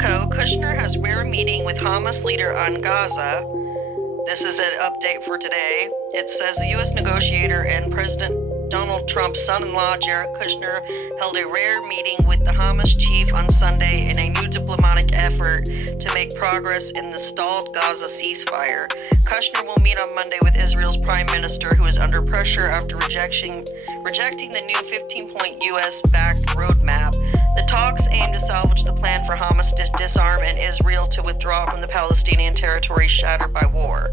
Politico, Kushner has rare meeting with Hamas leader on Gaza. This is an update for today. It says the U.S. negotiator and President Donald Trump's son-in-law, Jared Kushner, held a rare meeting with the Hamas chief on Sunday in a new diplomatic effort to make progress in the stalled Gaza ceasefire. Kushner will meet on Monday with Israel's prime minister, who is under pressure after rejecting the new 15-point U.S.-backed roadmap. The talks aim to salvage the plan for Hamas to disarm and Israel to withdraw from the Palestinian territory shattered by war.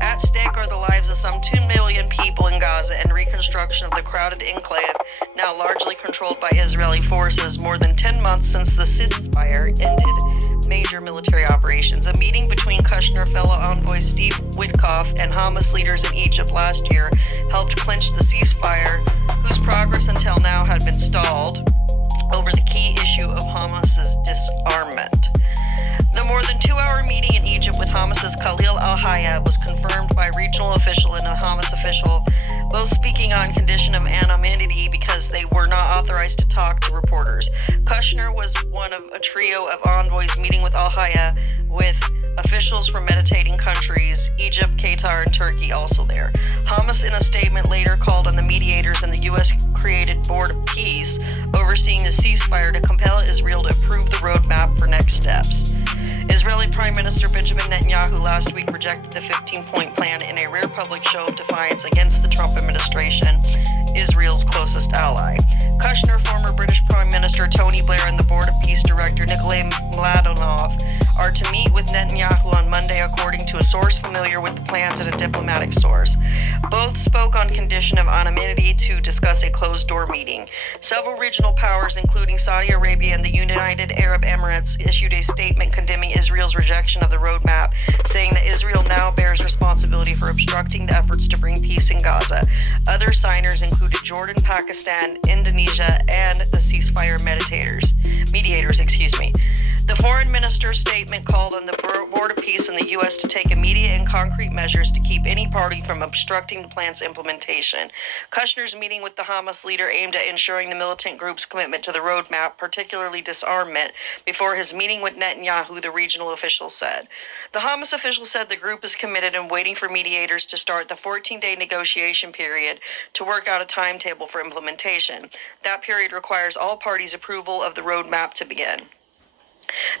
At stake are the lives of some 2 million people in Gaza and reconstruction of the crowded enclave, now largely controlled by Israeli forces, more than 10 months since the ceasefire ended major military operations. A meeting between Kushner fellow envoy Steve Witkoff and Hamas leaders in Egypt last year helped clinch the ceasefire, whose progress until now had been stalled over the key issue of Hamas's disarmament. The more than 2-hour meeting in Egypt with Hamas's Khalil al-Hayya was confirmed by a regional official and a Hamas official, both speaking on condition of anonymity because they were not authorized to talk to reporters. Kushner was one of a trio of envoys meeting with al-Hayya, with officials from meditating countries, Egypt, Qatar, and Turkey also there. Hamas, in a statement, later called on the mediators and the U.S.-created Board of Peace overseeing the ceasefire to compel Israel to approve the roadmap for next steps. Israeli Prime Minister Benjamin Netanyahu last week rejected the 15-point plan in a rare public show of defiance against the Trump administration, Israel's closest ally. Kushner, former British Prime Minister Tony Blair, and the Board of Peace Director Nikolai Mladenov are to meet with Netanyahu on Monday, according to a source familiar with the plans and a diplomatic source. Both spoke on condition of anonymity to discuss a closed-door meeting. Several regional powers, including Saudi Arabia and the United Arab Emirates, issued a statement condemning Israel's rejection of the roadmap, saying that Israel now bears responsibility for obstructing the efforts to bring peace in Gaza. Other signers included Jordan, Pakistan, Indonesia, and the ceasefire mediators. The foreign minister's statement called on the Board of Peace and the U.S. to take immediate and concrete measures to keep any party from obstructing the plan's implementation. Kushner's meeting with the Hamas leader aimed at ensuring the militant group's commitment to the roadmap, particularly disarmament, before his meeting with Netanyahu, the regional official said. The Hamas official said the group is committed and waiting for mediators to start the 14-day negotiation period to work out a timetable for implementation. That period requires all parties' approval of the roadmap to begin.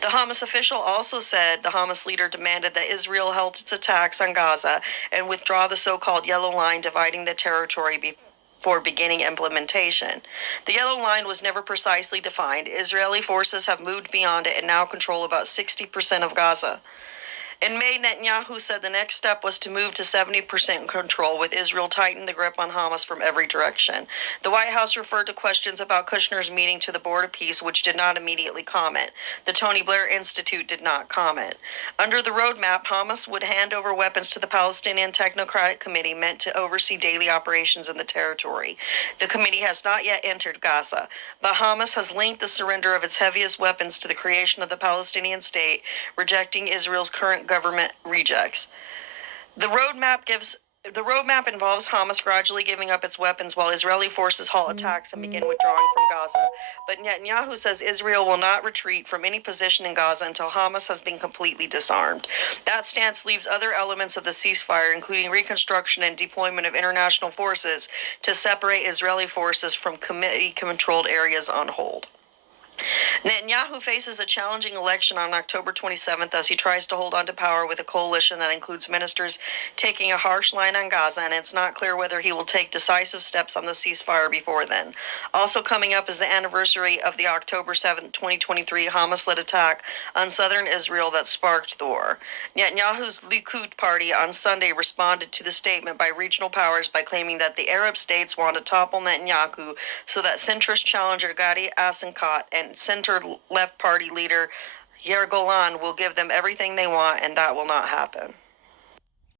The Hamas official also said the Hamas leader demanded that Israel halt its attacks on Gaza and withdraw the so-called yellow line dividing the territory before beginning implementation. The yellow line was never precisely defined. Israeli forces have moved beyond it and now control about 60% of Gaza. In May, Netanyahu said the next step was to move to 70% control, with Israel tightening the grip on Hamas from every direction. The White House referred to questions about Kushner's meeting to the Board of Peace, which did not immediately comment. The Tony Blair Institute did not comment. Under the roadmap, Hamas would hand over weapons to the Palestinian Technocratic Committee meant to oversee daily operations in the territory. The committee has not yet entered Gaza, but Hamas has linked the surrender of its heaviest weapons to the creation of the Palestinian state, rejecting Israel's current government rejects. The roadmap involves Hamas gradually giving up its weapons while Israeli forces halt attacks and begin withdrawing from Gaza. But Netanyahu says Israel will not retreat from any position in Gaza until Hamas has been completely disarmed. That stance leaves other elements of the ceasefire, including reconstruction and deployment of international forces, to separate Israeli forces from committee-controlled areas on hold. Netanyahu faces a challenging election on October 27th as he tries to hold on to power with a coalition that includes ministers taking a harsh line on Gaza, and it's not clear whether he will take decisive steps on the ceasefire before then. Also coming up is the anniversary of the October 7th, 2023 Hamas-led attack on southern Israel that sparked the war. Netanyahu's Likud party on Sunday responded to the statement by regional powers by claiming that the Arab states want to topple Netanyahu so that centrist challenger Gadi Eisenkot and center-left party leader Yair Golan will give them everything they want, and that will not happen.